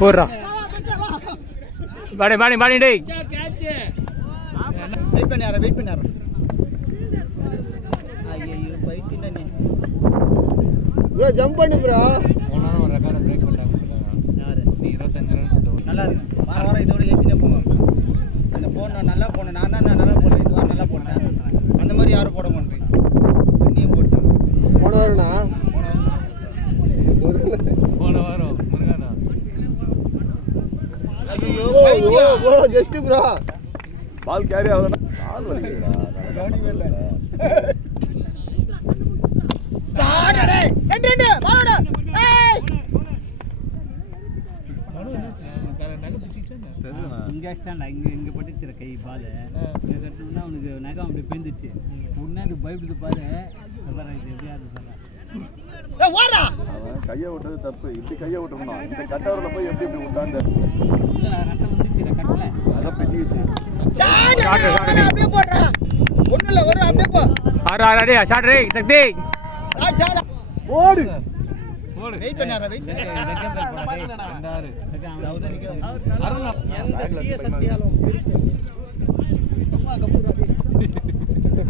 போடுறா பாடி பாடி பாடி டேய் வெயிட் பண்ணியாரா ஐயோ பைத்தியடா நீ ப்ரோ ஜம்ப் பண்ணு ப்ரோ போனாலும் ஒரு ரெக்கார்ட் பிரேக் பண்ணிட்டாங்க யாரு நீ 25 ரன் போட்டு நல்லா இருக்கு வார இதோட ஏத்தினே போங்க அந்த போன் நல்லா போனேன் நான் நல்லா போடுறேன் இது வாரம் நல்லா போட்டேன் அந்த மாதிரி யாரும் போட மாட்டேன் நீ போட்டான் போன வாரம்னா போன வாரம் முருகனா ஐயோ ப்ரோ ஜஸ்ட் ப்ரோ பால் கேரி ஆகுதுடா கால் வலிக்குதுடா கவனிவே இல்ல சாடா டேய் ரெண்டு வாடா ஏய் இங்கே அடிச்சிட்டான்டா இங்கே பட்டுச்சுற கை பால் இங்கே கட்டணும்னா அவனுக்கு நகம் அப்படி பேந்துச்சு உடனே அது பயப்படுது பாரு இது எப்படியாவது சொல்ல வாடா அவன் கையை விட்டது தப்பு இப்படி கையை விட்டோம்னா இந்த கட்டவரில் போய் எப்படி இப்படி விட்டாண்டு ரத்தம் வந்துச்சுல கட்டல அதான் பிச்சுக்கிச்சு அப்படியே போடுறா ஒண்ணும் இல்ல வரும் அப்படியே போ ஆறா ஆறா ஷாட் ரே சக்தி சாடா ஓடு போடு வெயிட் பண்ணாரா வெயிட் ரெண்டாரு யாவது நிக்கிறோம்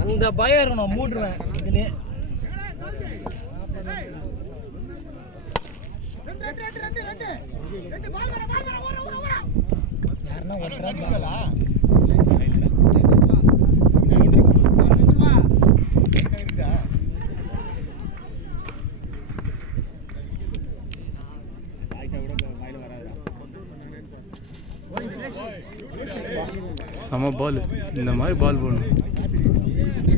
அந்த பயம் இருக்கணும் மூடுறேன் இதுலயே யாருன்னா ஒருத்தரா செம பால் இந்த மாதிரி பால் போடணும்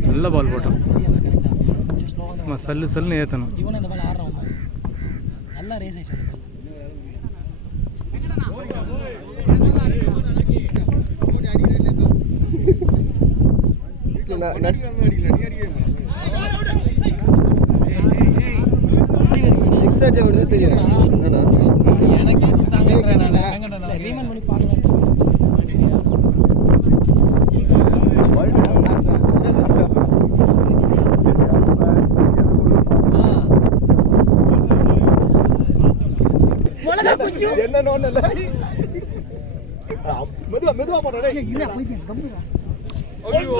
நல்ல பால் போட்டோம் சும்மா சல்லு சல்லுன்னு ஏற்றணும் இவனும் இந்த பால் ஆடுறான் நல்லா ரேஸ் ஆயிடுச்சு தெரியும் எனக்கே கொடுத்தாங்க ரீமன் பண்ணி பார்க்கலாம் என்னன்னு ஒண்ணு இல்ல மெதுவா மெதுவா போடுறேன் இல்ல போய் கம்பு ஐயோ